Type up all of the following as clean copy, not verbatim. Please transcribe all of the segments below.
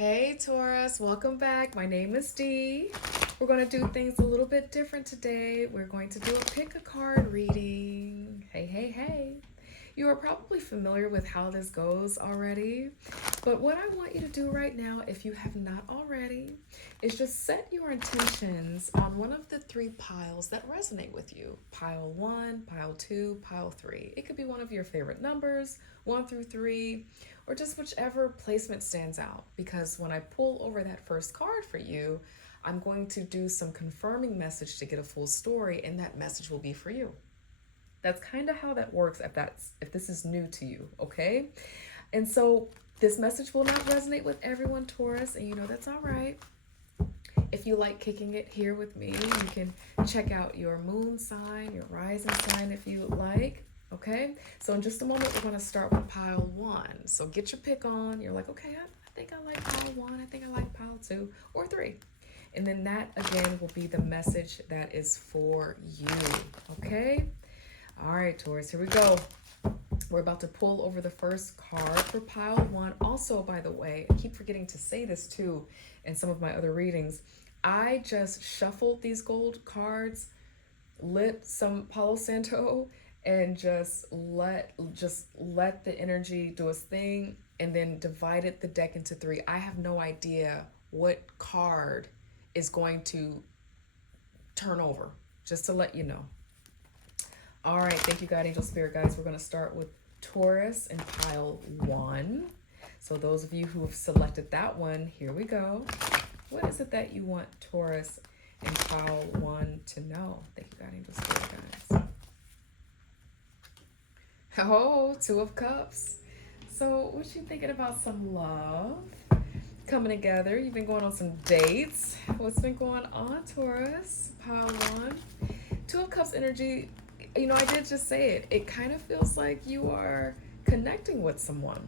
Hey Taurus, welcome back. My name is Dee. We're going to do things a little bit different today. We're going to do a pick a card reading. Hey, hey, hey. You are probably familiar with how this goes already, but what I want you to do right now, if you have not already, is just set your intentions on one of the three piles that resonate with you. Pile 1, pile 2, pile 3. It could be one of your favorite numbers, 1 through 3, or just whichever placement stands out. Because when I pull over that first card for you, I'm going to do some confirming message to get a full story, and that message will be for you. That's kind of how that works if this is new to you, okay? And so this message will not resonate with everyone, Taurus, and you know that's all right. If you like kicking it here with me, you can check out your moon sign, your rising sign if you like. Okay, so in just a moment, we're going to start with pile 1. So get your pick on. You're like, okay, I think I like pile 1. I think I like pile 2 or 3. And then that again will be the message that is for you. Okay, all right, Taurus, here we go. We're about to pull over the first card for pile 1. Also, by the way, I keep forgetting to say this too in some of my other readings. I just shuffled these gold cards, lit some Palo Santo, and just let the energy do its thing, and then divided the deck into 3. I have no idea what card is going to turn over, just to let you know. All right, thank you, God, angel, spirit guides. We're going to start with Taurus in pile 1. So those of you who have selected that one, here we go. What is it that you want Taurus in pile 1 to know? Thank you, God, angel, spirit guides. Oh, 2 of Cups. So what you thinking about some love coming together? You've been going on some dates. What's been going on, Taurus? Pile 1. 2 of Cups energy. You know, I did just say it. It kind of feels like you are connecting with someone.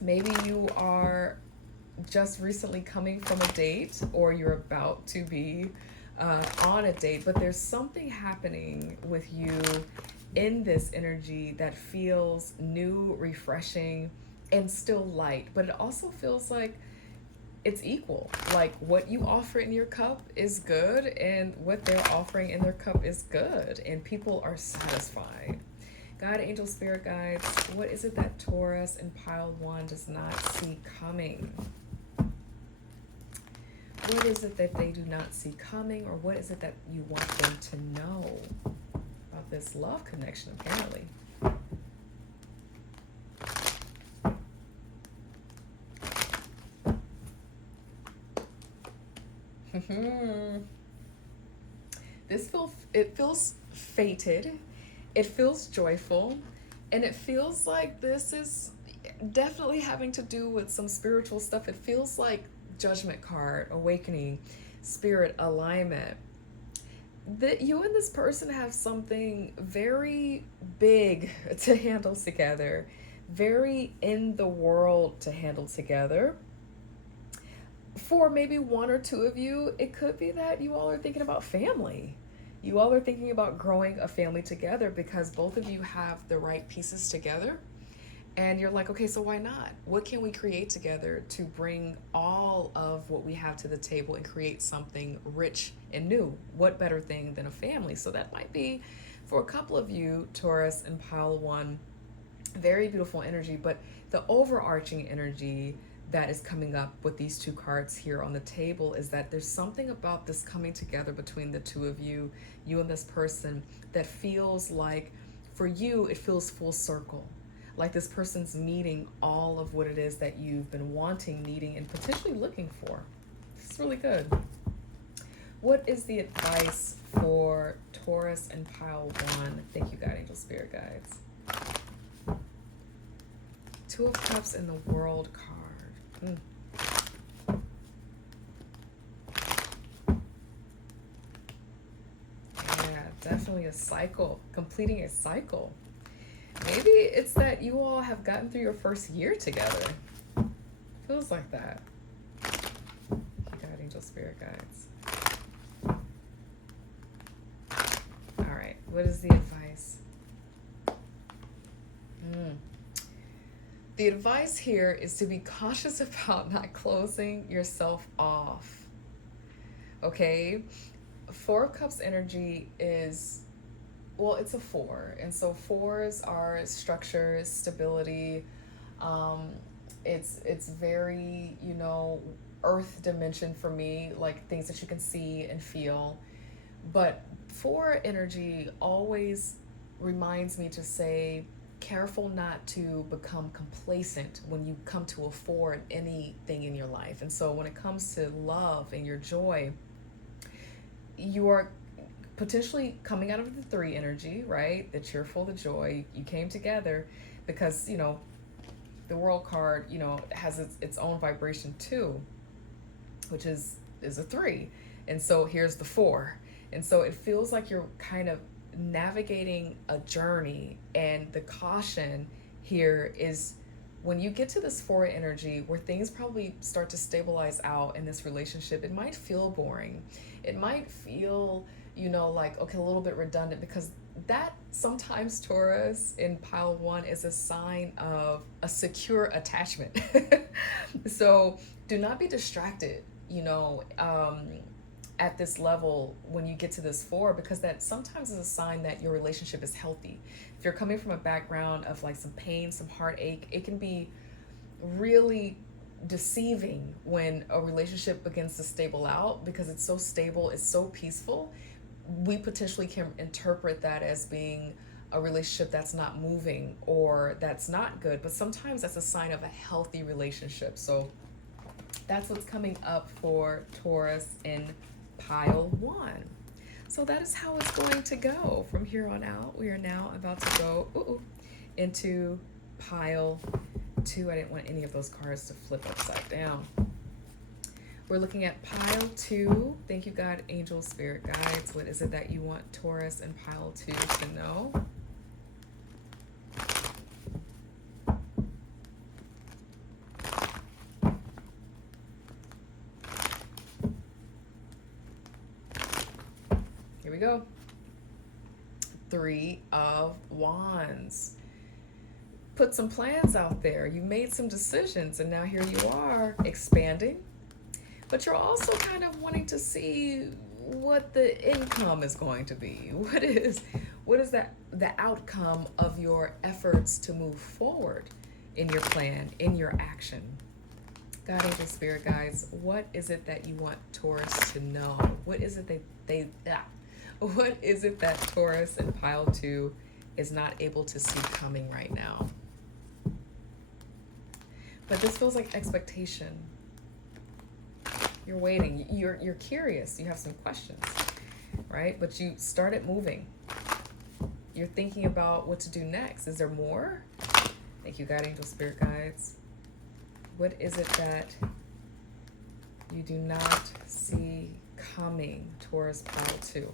Maybe you are just recently coming from a date, or you're about to be on a date, but there's something happening with you in this energy that feels new, refreshing, and still light, but it also feels like it's equal. Like what you offer in your cup is good, and what they're offering in their cup is good, and people are satisfied. God, angel, spirit guides, what is it that Taurus in pile 1 does not see coming? What is it that they do not see coming, or what is it that you want them to know about this love connection, apparently? It feels fated, it feels joyful, and it feels like this is definitely having to do with some spiritual stuff. It feels like judgment card, awakening, spirit alignment. That you and this person have something very big to handle together, very in the world to handle together. For maybe 1 or 2 of you, it could be that you all are thinking about family. You all are thinking about growing a family together because both of you have the right pieces together. And you're like, okay, so why not? What can we create together to bring all of what we have to the table and create something rich and new? What better thing than a family? So that might be, for a couple of you, Taurus and pile 1, very beautiful energy, but the overarching energy that is coming up with these 2 cards here on the table is that there's something about this coming together between the 2 of you, you and this person, that feels like, for you, it feels full circle. Like this person's meeting all of what it is that you've been wanting, needing, and potentially looking for. It's really good. What is the advice for Taurus and pile 1? Thank you, God, angel, spirit guides. 2 of Cups and the World card. Yeah, definitely a cycle, completing a cycle. Maybe it's that you all have gotten through your first year together. Feels like that. You got angel, spirit guides. All right, what is the advice? The advice here is to be cautious about not closing yourself off. Okay? Four of Cups energy is, well, it's a four. And so fours are structure, stability. Um, it's very, earth dimension for me, like things that you can see and feel. But four energy always reminds me to say, careful not to become complacent when you come to a four in anything in your life. And so when it comes to love and your joy, you are potentially coming out of the three energy, right? The cheerful, the joy. You came together because, the world card, has its own vibration too, which is a three. And so here's the four. And so it feels like you're kind of navigating a journey, and the caution here is when you get to this four energy where things probably start to stabilize out in this relationship, it might feel boring. It might feel, like, okay, a little bit redundant, because that sometimes, Taurus, in pile one is a sign of a secure attachment. So do not be distracted, at this level when you get to this four, because that sometimes is a sign that your relationship is healthy. If you're coming from a background of like some pain, some heartache, it can be really deceiving when a relationship begins to stable out, because it's so stable, it's so peaceful. We potentially can interpret that as being a relationship that's not moving or that's not good, but sometimes that's a sign of a healthy relationship. So that's what's coming up for Taurus in pile one. So that is how it's going to go from here on out. We are now about to go into pile two. I didn't want any of those cards to flip upside down. We're looking at pile two. Thank you, God, angel, spirit guides. What is it that you want Taurus in pile two to know? Here we go. Three of Wands. Put some plans out there. You made some decisions, and now here you are expanding. But you're also kind of wanting to see what the income is going to be. What is that the outcome of your efforts to move forward in your plan, in your action? God, angel, spirit guides, what is it that you want Taurus to know? What is it what is it that Taurus in pile two is not able to see coming right now? But this feels like expectation. You're waiting. You're curious. You have some questions, right? But you started moving. You're thinking about what to do next. Is there more? Thank you, God, angel, spirit guides. What is it that you do not see coming, Taurus pile two?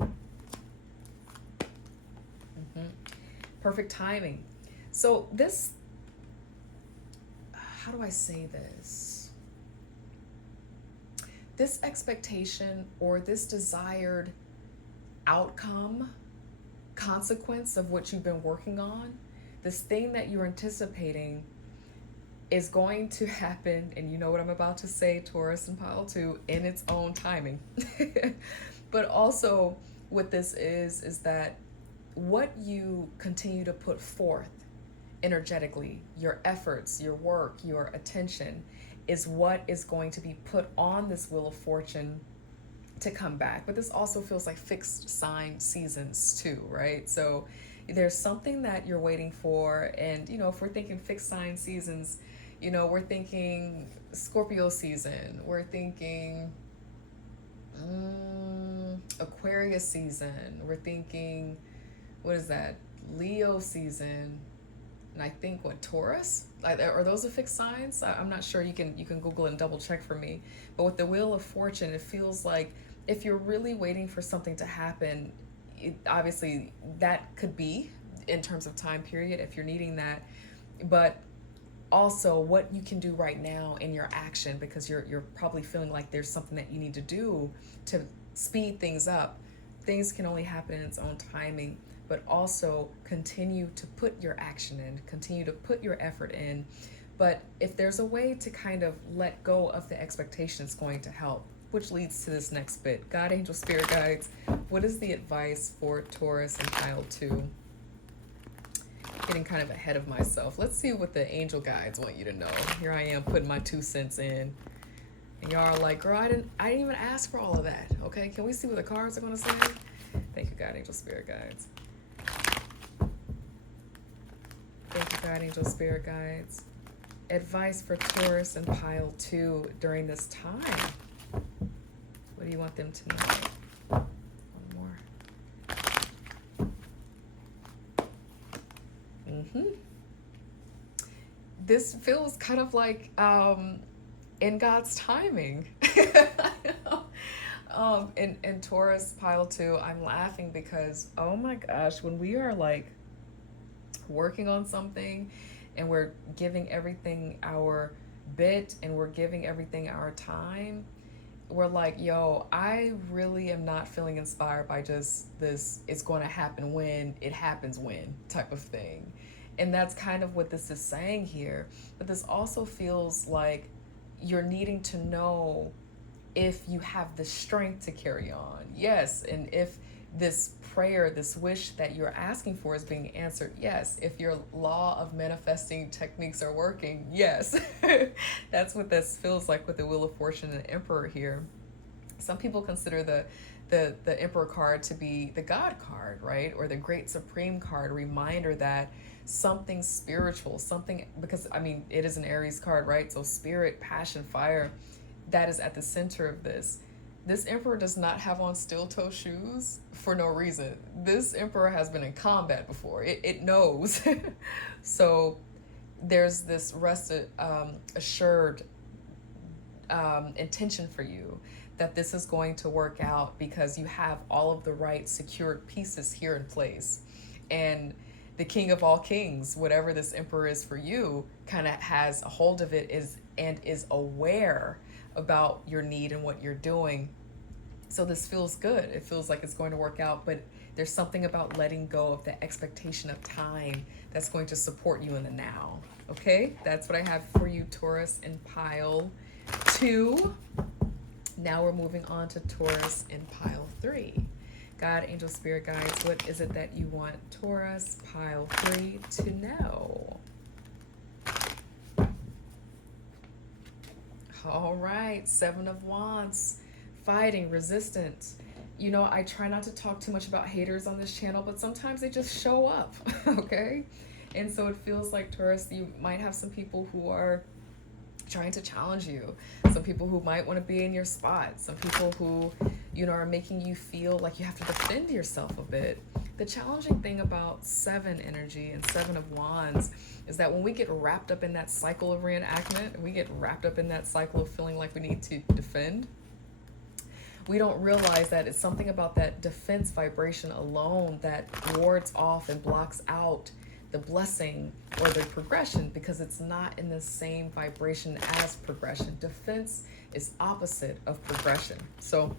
Perfect timing. So this, how do I say this? This expectation or this desired outcome, consequence of what you've been working on, this thing that you're anticipating is going to happen, and you know what I'm about to say, Taurus and pile two, in its own timing. But also what this is that what you continue to put forth energetically, your efforts, your work, your attention, is what is going to be put on this Wheel of Fortune to come back. But this also feels like fixed sign seasons too, right? So there's something that you're waiting for. And, if we're thinking fixed sign seasons, we're thinking Scorpio season. We're thinking Aquarius season. We're thinking, what is that? Leo season. And I think Taurus? Are those the fixed signs? I'm not sure. You can Google and double check for me. But with the Wheel of Fortune, it feels like if you're really waiting for something to happen, obviously that could be in terms of time period if you're needing that. But also what you can do right now in your action, because you're probably feeling like there's something that you need to do to speed things up. Things can only happen in its own timing. But also continue to put your action in, continue to put your effort in, But if there's a way to kind of let go of the expectation, it's going to help, which leads to this next bit. God, angel, spirit guides, what is the advice for Taurus and pile 2? Getting kind of ahead of myself. Let's see what the angel guides want you to know. Here I am putting my 2 cents in. And y'all are like, girl, I didn't even ask for all of that. Okay, can we see what the cards are gonna say? Thank you, God, angel, spirit guides. Thank you, God, angel, spirit guides. Advice for Taurus and pile 2 during this time. What do you want them to know? One more. This feels kind of like in God's timing. In Taurus pile 2, I'm laughing because, oh my gosh, when we are like working on something and we're giving everything our bit and we're giving everything our time, we're like, yo, I really am not feeling inspired by just this, it's going to happen when it happens when type of thing. And that's kind of what this is saying here. But this also feels like you're needing to know if you have the strength to carry on. Yes. And if this prayer, this wish that you're asking for is being answered, yes. If your law of manifesting techniques are working, yes. That's what this feels like with the Wheel of Fortune and the Emperor here. Some people consider the Emperor card to be the God card, right? Or the Great Supreme card, a reminder that something spiritual, something, because I mean, it is an Aries card, right? So spirit, passion, fire, that is at the center of this. This Emperor does not have on steel toe shoes for no reason. This Emperor has been in combat before. It knows. So there's this assured intention for you that this is going to work out because you have all of the right secured pieces here in place. And the King of all kings, whatever this Emperor is for you, kind of has a hold of it and is aware about your need and what you're doing. So this feels good. It feels like it's going to work out, but there's something about letting go of the expectation of time that's going to support you in the now. Okay, that's what I have for you, Taurus, in pile 2. Now we're moving on to Taurus in pile 3. God, angel, spirit guides, what is it that you want Taurus, pile 3, to know? All right, 7 of Wands, fighting, resistance. You know, I try not to talk too much about haters on this channel, but sometimes they just show up, okay? And so it feels like, Taurus, you might have some people who are trying to challenge you, some people who might want to be in your spot, some people who, you know, are making you feel like you have to defend yourself a bit. The challenging thing about 7 energy and 7 of Wands is that when we get wrapped up in that cycle of reenactment, we get wrapped up in that cycle of feeling like we need to defend, we don't realize that it's something about that defense vibration alone that wards off and blocks out the blessing or the progression, because it's not in the same vibration as progression. Defense is opposite of progression. So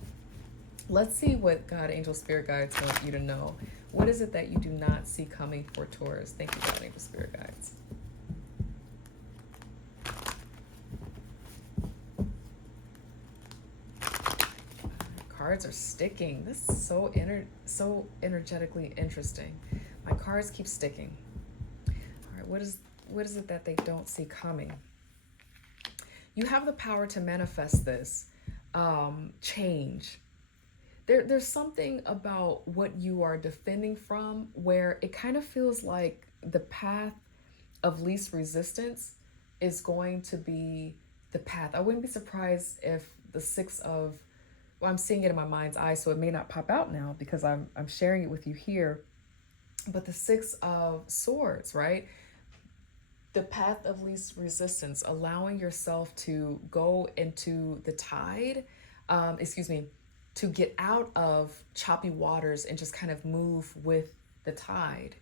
let's see what God, angel, spirit guides want you to know. What is it that you do not see coming for Taurus? Thank you, God, angel, spirit guides. Cards are sticking. This is so energetically interesting. My cards keep sticking. All right, what is it that they don't see coming? You have the power to manifest this change. There's something about what you are defending from where it kind of feels like the path of least resistance is going to be the path. I wouldn't be surprised if the 6 of, well, I'm seeing it in my mind's eye, so it may not pop out now because I'm sharing it with you here. But the 6 of Swords, right? The path of least resistance, allowing yourself to go into the tide, to get out of choppy waters and just kind of move with the tide.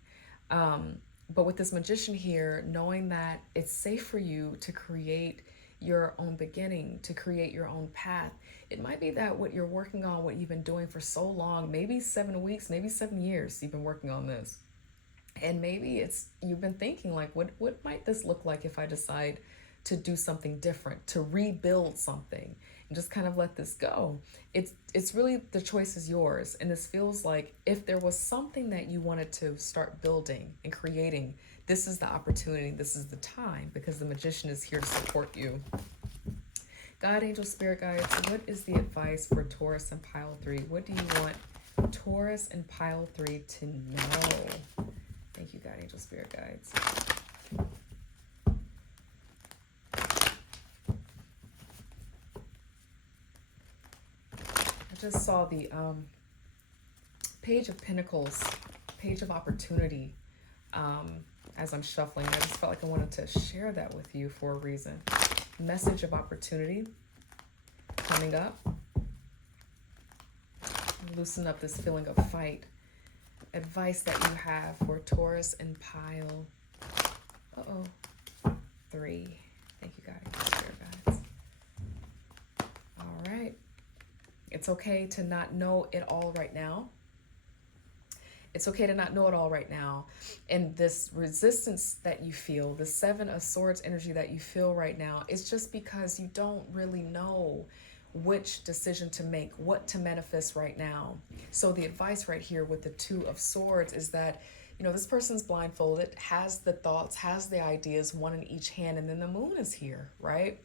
But with this Magician here, knowing that it's safe for you to create your own beginning, to create your own path. It might be that what you're working on, what you've been doing for so long, maybe 7 weeks, maybe 7 years, you've been working on this. And maybe it's you've been thinking like, what might this look like if I decide to do something different, to rebuild something, and just kind of let this go. It's really, the choice is yours. And this feels like if there was something that you wanted to start building and creating, this is the opportunity, this is the time, because the magician is here to support you. God, angel, spirit guides, what is the advice for Taurus and pile 3? What do you want Taurus and pile 3 to know? Thank you, God, angel, spirit guides. I just saw the Page of Pentacles, Page of Opportunity, as I'm shuffling. I just felt like I wanted to share that with you for a reason. Message of opportunity coming up. Loosen up this feeling of fight. Advice that you have for Taurus and pile 3. Thank you, God, spirit guides. All right. It's okay to not know it all right now. It's okay to not know it all right now. And this resistance that you feel, the 7 of Swords energy that you feel right now, is just because you don't really know which decision to make, what to manifest right now. So the advice right here with the 2 of Swords is that, you know, this person's blindfolded, has the thoughts, has the ideas, one in each hand, and then the moon is here, right?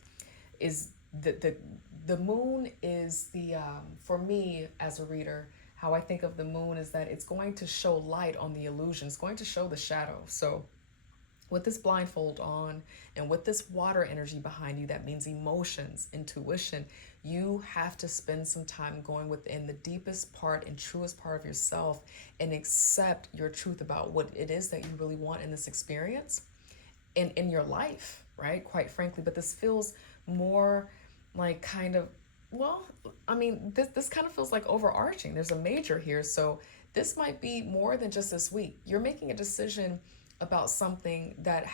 Is the moon is the for me as a reader, how I think of the moon is that it's going to show light on the illusion. It's going to show the shadow. So with this blindfold on and with this water energy behind you, that means emotions, intuition. You have to spend some time going within the deepest part and truest part of yourself and accept your truth about what it is that you really want in this experience and in your life, right? Quite frankly, but this feels more like kind of, well, I mean, this kind of feels like overarching. There's a major here. So this might be more than just this week. You're making a decision about something that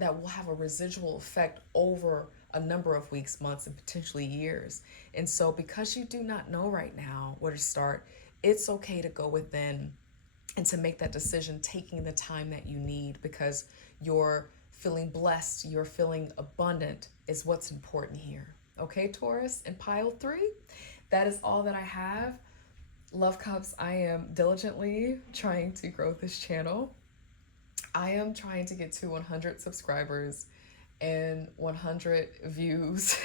will have a residual effect over a number of weeks, months, and potentially years. And so because you do not know right now where to start, it's okay to go within and to make that decision, taking the time that you need, because you're feeling blessed, you're feeling abundant is what's important here. Okay, Taurus and pile 3, that is all that I have. Love Cups, I am diligently trying to grow this channel. I am trying to get to 100 subscribers and 100 views.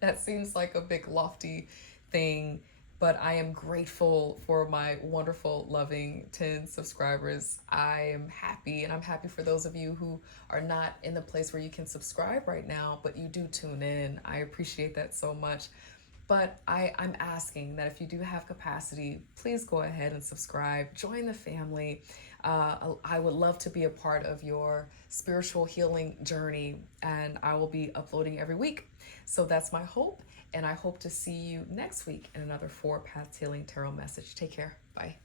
That seems like a big lofty thing, but I am grateful for my wonderful, loving 10 subscribers. I am happy, and I'm happy for those of you who are not in the place where you can subscribe right now, but you do tune in. I appreciate that so much. But I'm asking that if you do have capacity, please go ahead and subscribe, join the family. I would love to be a part of your spiritual healing journey, and I will be uploading every week. So that's my hope, and I hope to see you next week in another 4 Paths Healing Tarot message. Take care. Bye.